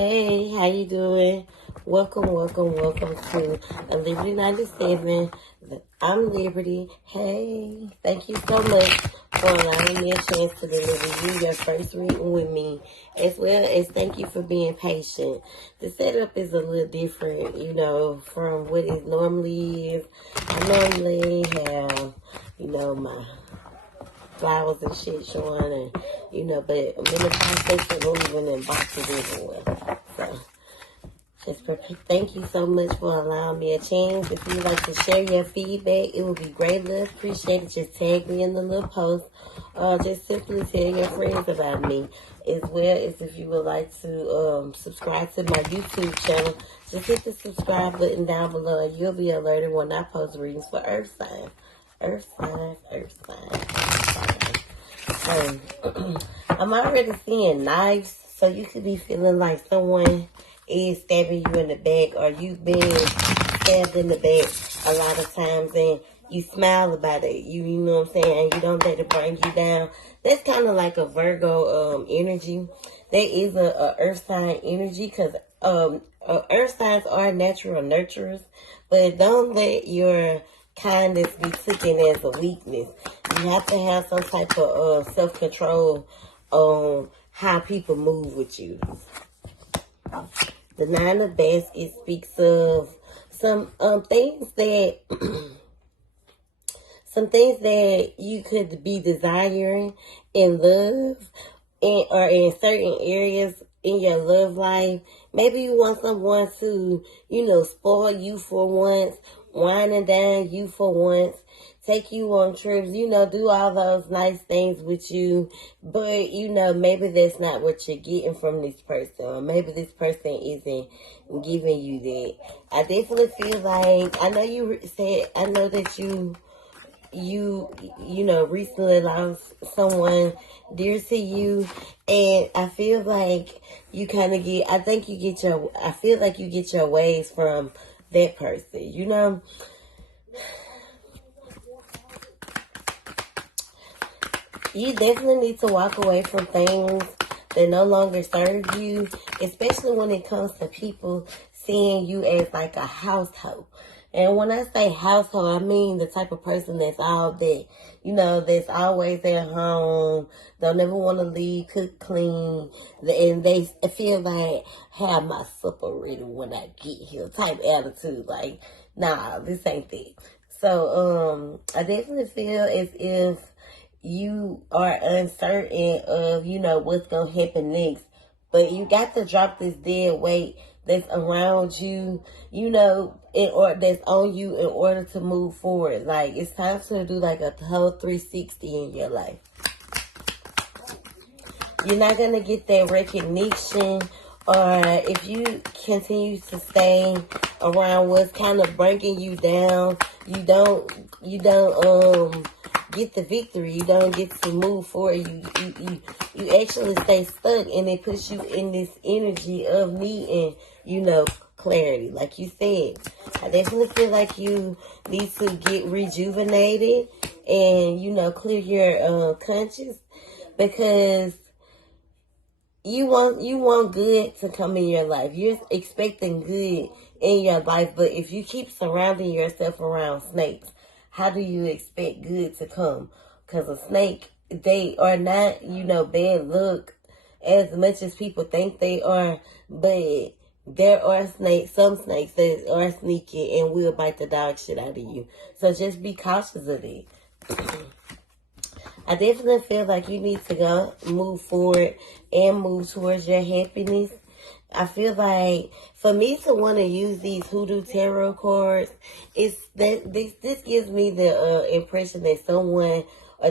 Hey, how you doing? Welcome to Liberty 97. I'm Liberty. Hey, thank you so much for allowing me a chance to deliver you your first reading with me, as well as thank you for being patient. The setup is a little different, from what it normally is. I normally have, my flowers and shit showing, but I'm in the process of moving and boxes everywhere. So, thank you so much for allowing me a chance. If you'd like to share your feedback, it would be greatly appreciated. Just tag me in the little post, or just simply tell your friends about me. As well as if you would like to subscribe to my YouTube channel, just hit the subscribe button down below and you'll be alerted when I post readings for Earth signs. Earth signs. I'm already seeing knives, so you could be feeling like someone is stabbing you in the back, or you've been stabbed in the back a lot of times, and you smile about it. You know what I'm saying? You don't let it bring you down. That's kind of like a Virgo energy. There is a Earth sign energy, because Earth signs are natural nurturers, but don't let your kindness be taken as a weakness. You have to have some type of self-control on how people move with you. The Nine of Baskets speaks of some things that some things that you could be desiring in love, or in certain areas in your love life. Maybe you want someone to, spoil you for once, wine and dine you for once, take you on trips, do all those nice things with you. But, maybe that's not what you're getting from this person. Or maybe this person isn't giving you that. I definitely feel like, I know that you recently lost someone dear to you, and I feel like you kind of I feel like you get your ways from that person, You definitely need to walk away from things that no longer serve you, especially when it comes to people seeing you as like a household. And when I say household, I mean the type of person that's all that, that's always at home, don't never want to leave, cook, clean, and they feel like, have my supper ready when I get here type attitude. Like, nah, this ain't that. So, I definitely feel as if you are uncertain of, what's going to happen next. But you got to drop this dead weight that's around you, or that's on you in order to move forward. Like, it's time to do like a whole 360 in your life. You're not going to get that recognition, or if you continue to stay around what's kind of breaking you down, you don't get the victory. You don't get to move forward. You actually stay stuck, and it puts you in this energy of needing, clarity. Like you said, I definitely feel like you need to get rejuvenated and, clear your conscience, because you want good to come in your life. You're expecting good in your life, but if you keep surrounding yourself around snakes, how do you expect good to come? Because a snake, they are not, bad luck as much as people think they are, but there are some snakes that are sneaky and will bite the dog shit out of you. So just be cautious of it. I definitely feel like you need to move forward and move towards your happiness. I feel like for me to want to use these Hoodoo Tarot cards, it's that this gives me the impression that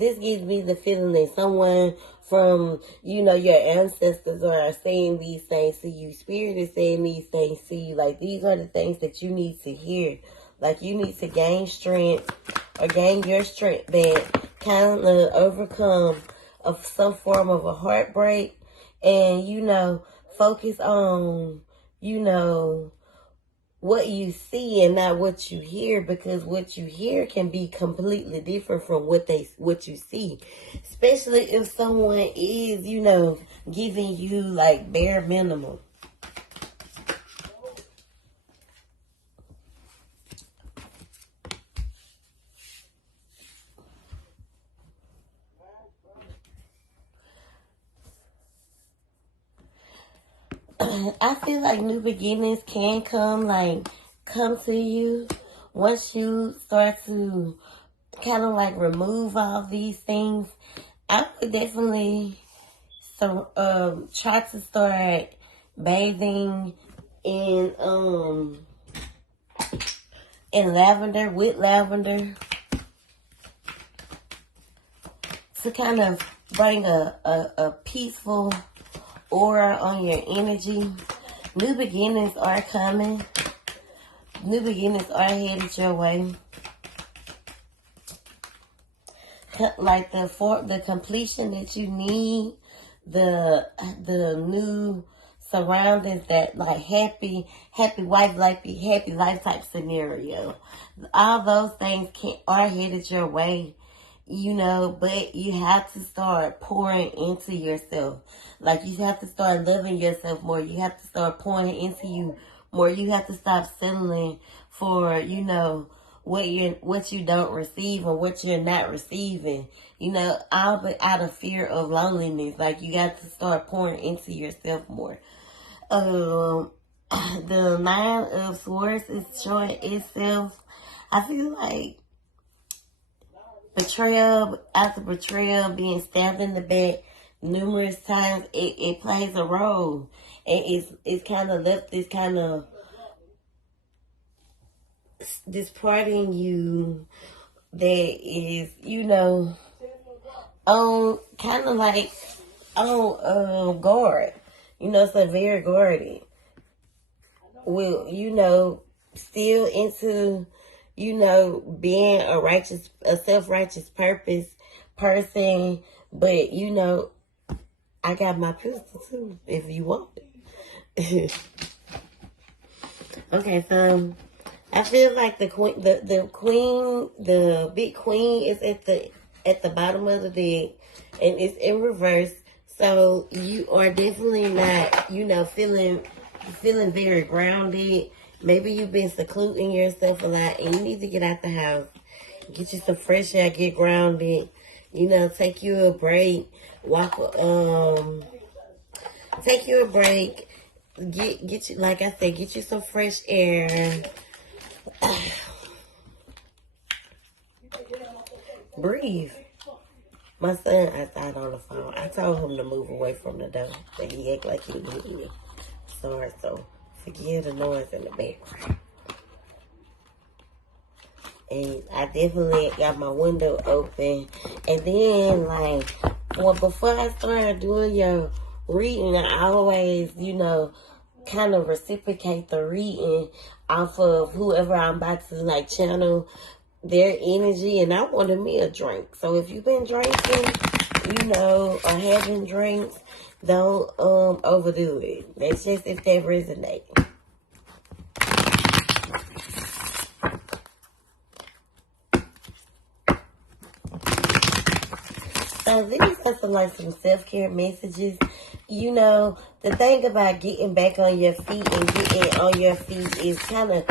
this gives me the feeling that someone from, your ancestors are saying these things to you. Spirit is saying these things to you. Like, these are the things that you need to hear. Like, you need to gain strength, or gain your strength back, kind of overcome of some form of a heartbreak, and, focus on, what you see and not what you hear, because what you hear can be completely different from what you see. Especially if someone is, giving you like bare minimum. I feel like new beginnings can come to you once you start to kind of like remove all these things. I would definitely try to start bathing in lavender, with lavender, to kind of bring a peaceful aura on your energy. New beginnings are coming. New beginnings are headed your way. Like the completion that you need, the new surroundings, that like happy wife, happy life type scenario. All those things are headed your way, but you have to start pouring into yourself. Like, you have to start loving yourself more. You have to start pouring into you more. You have to stop settling for, what you don't receive or what you're not receiving. All but out of fear of loneliness. Like, you got to start pouring into yourself more. The Nine of Swords is showing itself. I feel like betrayal after betrayal, being stabbed in the back numerous times, it plays a role. And it's kind of left this part in you that is, on kind of like on guard. So very guarded. Well, still into, being a self-righteous person, but I got my pistol too, if you want it. Okay, so I feel like the big queen is at the bottom of the deck, and it's in reverse. So you are definitely not, feeling very grounded. Maybe you've been secluding yourself a lot, and you need to get out the house, get you some fresh air, get grounded. Take you a break, take you a break. Get you, like I said, get you some fresh air. Breathe. My son outside on the phone. I told him to move away from the door, but he act like he didn't hear me. Sorry, so forgive the noise in the background. And I definitely got my window open. And then, before I started doing your reading, I always, kind of reciprocate the reading off of whoever I'm about to, channel their energy. And I wanted me a drink. So if you've been drinking, or having drinks, don't overdo it. That's just if they resonate. So these are some self-care messages. The thing about getting back on your feet and getting on your feet is kind of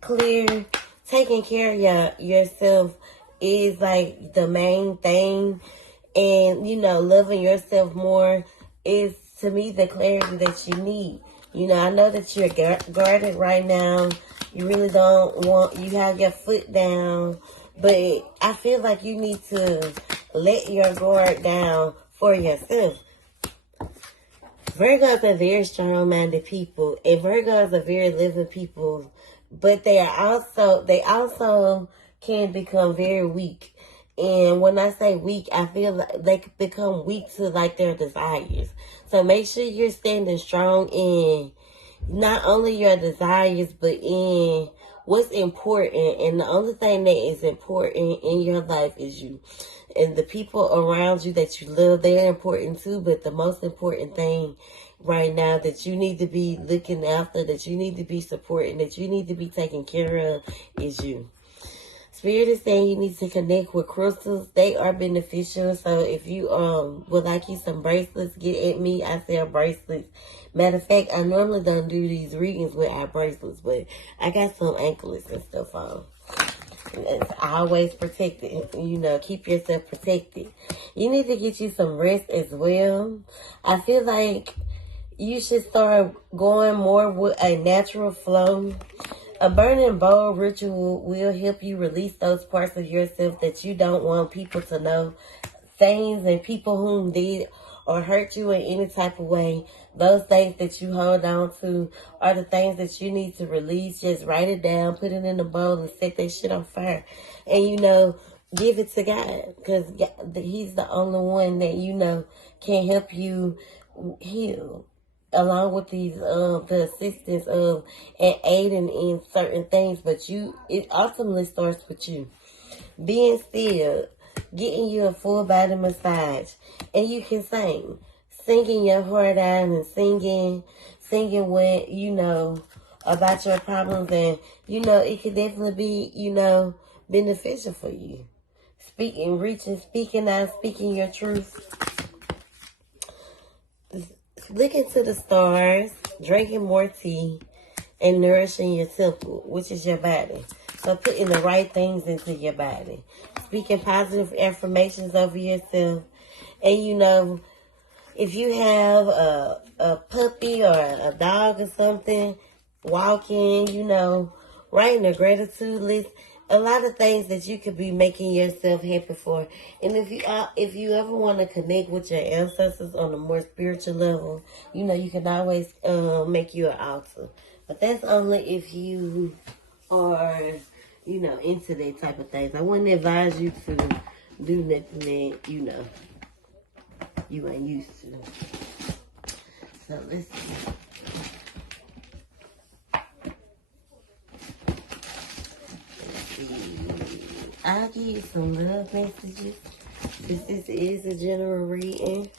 clear. Taking care of yourself is like the main thing. And, loving yourself more is, to me, the clarity that you need. I know that you're guarded right now. You really you have your foot down. But I feel like you need to let your guard down for yourself. Virgos are very strong-minded people, and Virgos are very living people, but they also can become very weak. And when I say weak, I feel like they could become weak to their desires. So make sure you're standing strong in not only your desires, but in what's important. And the only thing that is important in your life is you. And the people around you that you love, they're important too. But the most important thing right now that you need to be looking after, that you need to be supporting, that you need to be taking care of is you. Spirit is saying you need to connect with crystals. They are beneficial. So if you would like you some bracelets, get at me. I sell bracelets. Matter of fact, I normally don't do these readings without bracelets, but I got some anklets and stuff on. It's always protected. Keep yourself protected. You need to get you some rest as well. I feel like You should start going more with a natural flow. A burning bowl ritual will help you release those parts of yourself that you don't want people to know. Things and people whom did or hurt you in any type of way. Those things that you hold on to are the things that you need to release. Just write it down, put it in a bowl, and set that shit on fire. And give it to God, because He's the only one that can help you heal, along with the assistance of and aiding in certain things. But it ultimately starts with you being still, getting you a full body massage, and you can singing your heart out, and singing what about your problems, and it could definitely be beneficial for you. Speaking out, speaking your truth, looking to the stars, drinking more tea, and nourishing your temple, which is your body. So putting the right things into your body, speaking positive affirmations over yourself. And if you have a puppy or a dog or something, walking, writing a gratitude list, a lot of things that you could be making yourself happy for. And if you ever want to connect with your ancestors on a more spiritual level, you can always make you an altar. But that's only if you are, into that type of things. I wouldn't advise you to do nothing that, you ain't used to. So let's see. I'll give you some love messages. This is a general reading.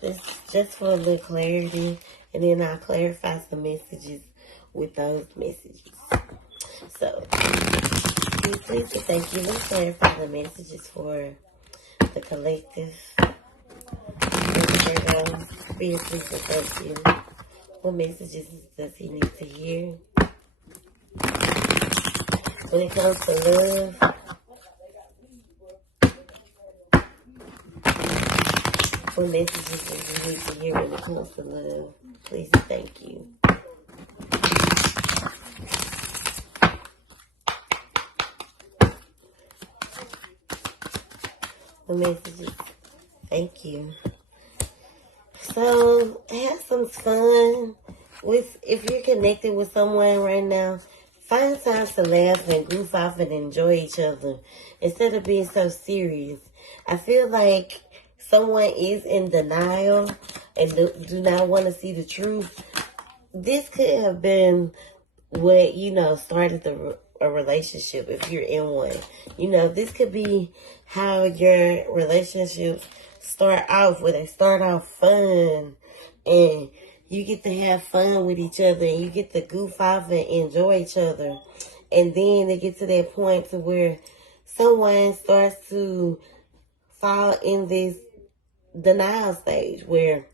This just for a little clarity, and then I'll clarify some messages with those messages. So, please and thank you. Let's clarify the messages for the collective. Spirit, please and thank you. What messages does he need to hear? When it comes to love, what messages do you need to hear when it comes to love? Please and thank you. What messages? Thank you. So, have some fun. If you're connected with someone right now, find times to laugh and goof off and enjoy each other instead of being so serious. I feel like someone is in denial and do not want to see the truth. This could have been what, started a relationship if you're in one. This could be how your relationships start off, where they start off fun and you get to have fun with each other and you get to goof off and enjoy each other. And then they get to that point to where someone starts to fall in this denial stage where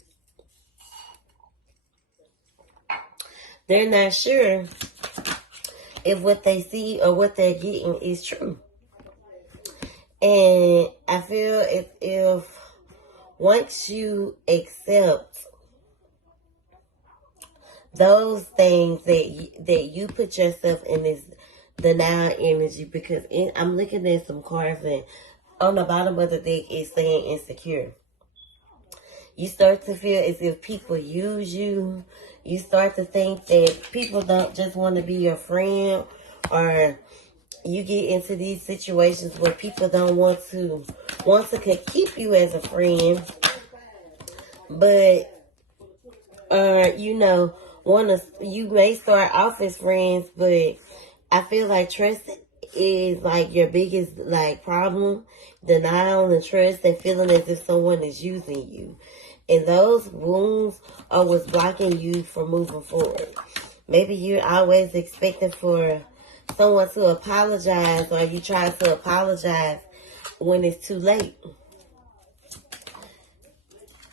they're not sure if what they see or what they're getting is true. And I feel as if once you accept those things that you put yourself in this denial energy, because I'm looking at some cards and on the bottom of the deck it's saying insecure. You start to feel as if people use you. You start to think that people don't just want to be your friend, or you get into these situations where people don't want to keep you as a friend, but you may start off as friends, but I feel like trust is like your biggest problem. Denial and trust, and feeling as if someone is using you. And those wounds are what's blocking you from moving forward. Maybe you're always expecting for someone to apologize, or you try to apologize when it's too late.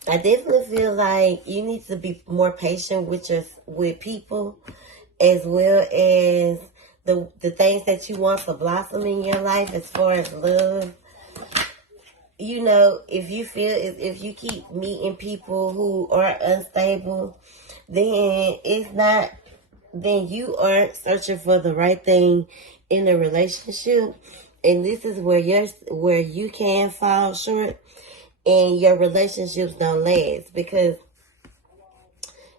I definitely feel like you need to be more patient with people, as well as the things that you want to blossom in your life as far as love. you know, if you feel, if you keep meeting people who are unstable, then it's not, then you aren't searching for the right thing in a relationship. And this is where you can fall short and your relationships don't last, because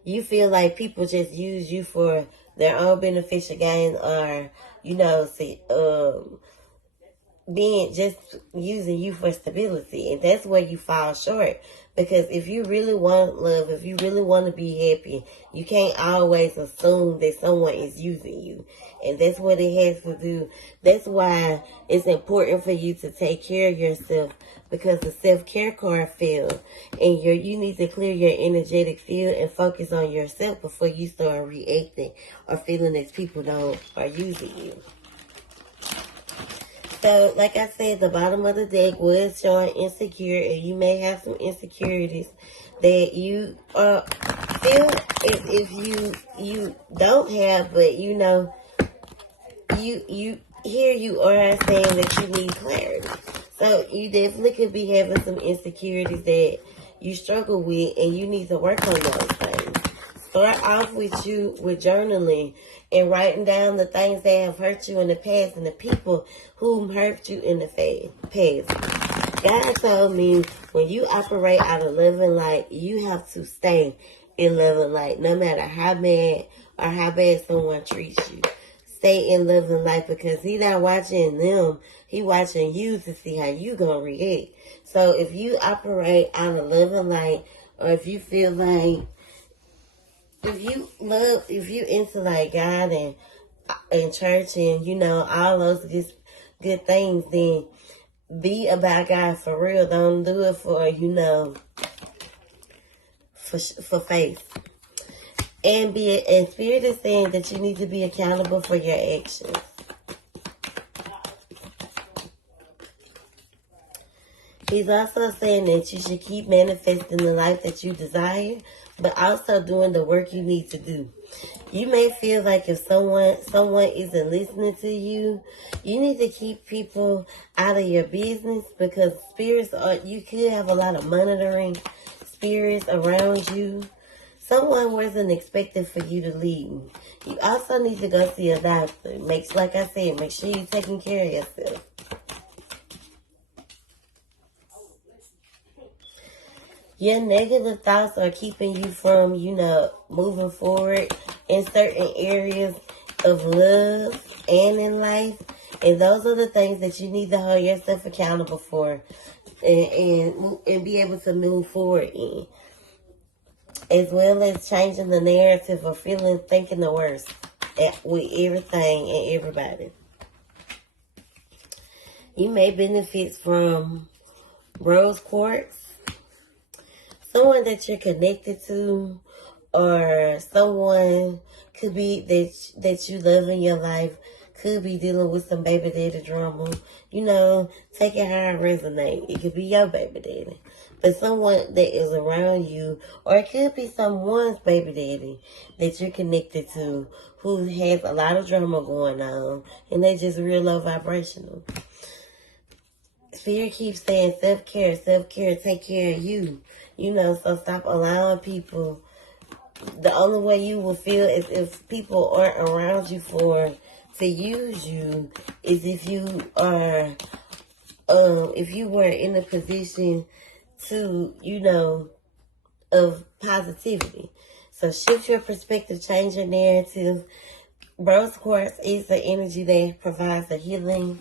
you feel like people just use you for their own beneficial gain, or, you know, see, being just using you for stability. And that's where you fall short, because if you really want love, if you really want to be happy, you can't always assume that someone is using you. And that's what it has to do. That's why it's important for you to take care of yourself, because the self-care card failed, and you need to clear your energetic field and focus on yourself before you start reacting or feeling that people are using you. So, like I said, the bottom of the deck was showing insecure, and you may have some insecurities that you feel as if you don't have, but you know, you here you are saying that you need clarity. So you definitely could be having some insecurities that you struggle with, and you need to work on those things. Start off with journaling and writing down the things that have hurt you in the past and the people who hurt you in the past. God told me, when you operate out of love and light, you have to stay in love and light, no matter how mad or how bad someone treats you. Stay in love and light, because He not watching them. He watching you to see how you gonna react. So if you operate out of love and light, or if you feel like, if you into like God and church and, you know, all those good things, then be about God for real. Don't do it for, you know, for faith. And Spirit is saying that you need to be accountable for your actions. He's also saying that you should keep manifesting the life that you desire, but also doing the work you need to do. You may feel like if someone isn't listening to you, you need to keep people out of your business, because you could have a lot of monitoring spirits around you. Someone wasn't expected for you to leave. You also need to go see a doctor. Like I said, make sure you're taking care of yourself. Your negative thoughts are keeping you from, you know, moving forward in certain areas of love and in life. And those are the things that you need to hold yourself accountable for and be able to move forward in. As well as changing the narrative of thinking the worst with everything and everybody. You may benefit from rose quartz. Someone that you're connected to, or someone could be that you love in your life, could be dealing with some baby daddy drama. You know, take it how it resonates. It could be your baby daddy, but someone that is around you, or it could be someone's baby daddy that you're connected to, who has a lot of drama going on, and they just real low vibrational. Spirit keeps saying self-care, take care of you. You know, so stop allowing people. The only way you will feel is if people aren't around you to use you, is if you were in a position to, you know, of positivity. So shift your perspective, change your narrative. Rose quartz is the energy that provides a healing,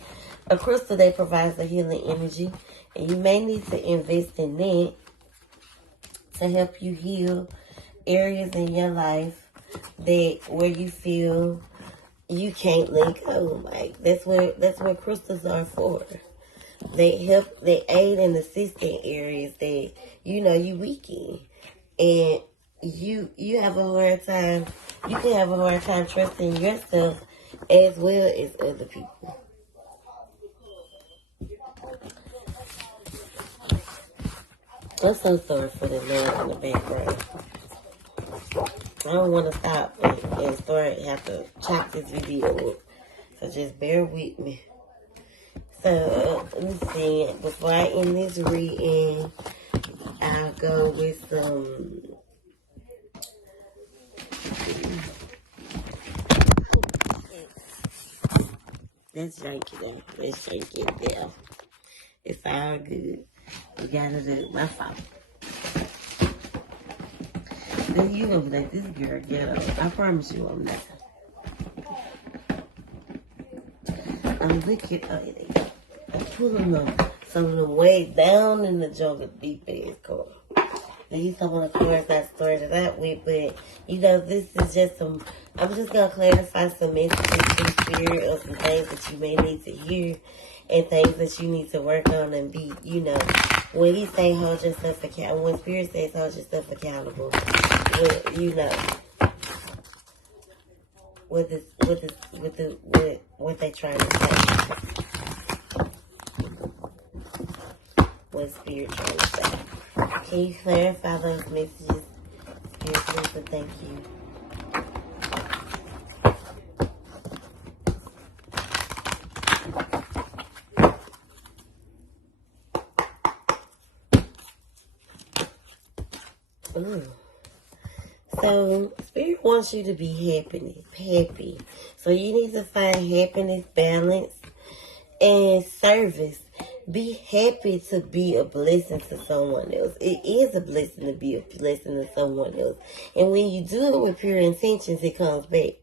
a crystal that provides a healing energy, and you may need to invest in that to help you heal areas in your life where you feel you can't let go. Like that's what crystals are for. They aid and assist in areas that, you know, you weak in, and you have a hard time. You can have a hard time trusting yourself as well as other people. I'm so sorry for the noise in the background. I don't want to stop and have to chop this video up. So just bear with me. So, let me see. Before I end this reading, I'll go with some. Let's drink it down. Let's drink it down. It's all good. You gotta do my fault. Then you gonna be like, this girl ghetto. I promise you I'm not. I'm looking at it. I'm pulling them. Some of them way down in the jungle deep ass car. These some of the cars I started out with, but you know, this is just some. I'm just gonna clarify some messages in spirit of some things that you may need to hear, and things that you need to work on and be. You know, when he say hold yourself accountable, when spirit says hold yourself accountable, when, you know, what they trying to say, what spirit trying to say. Can you clarify those messages? Spirit, please, and thank you. Ooh. So, Spirit wants you to be happy. So you need to find happiness, balance, and service. Be happy to be a blessing to someone else. It is a blessing to be a blessing to someone else. And when you do it with pure intentions, it comes back.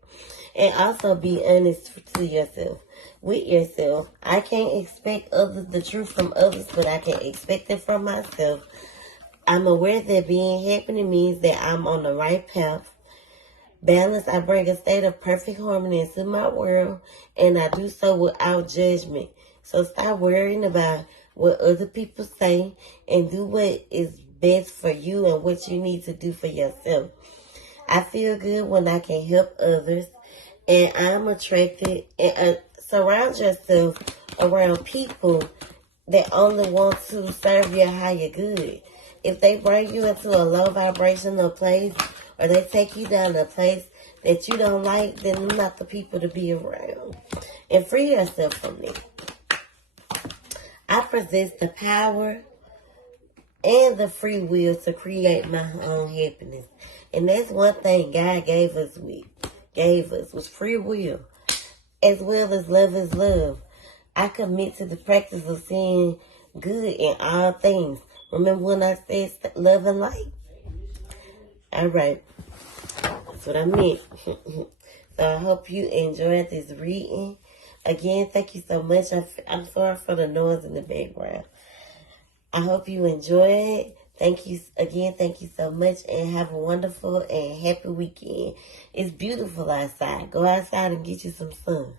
And also be honest to yourself, with yourself. I can't expect the truth from others, but I can expect it from myself. I'm aware that being happy means that I'm on the right path. Balance, I bring a state of perfect harmony into my world, and I do so without judgment. So stop worrying about what other people say and do what is best for you and what you need to do for yourself. I feel good when I can help others, and I'm attracted. And surround yourself around people that only want to serve your higher good. If they bring you into a low vibrational place, or they take you down to a place that you don't like, then they're not the people to be around. And free yourself from them. I possess the power and the free will to create my own happiness. And that's one thing God gave us was free will, as well as love is love. I commit to the practice of seeing good in all things. Remember when I said love and light? All right. That's what I meant. So I hope you enjoyed this reading. Again, thank you so much. I'm sorry for the noise in the background. I hope you enjoy it. Thank you again. Thank you so much, and have a wonderful and happy weekend. It's beautiful outside. Go outside and get you some sun.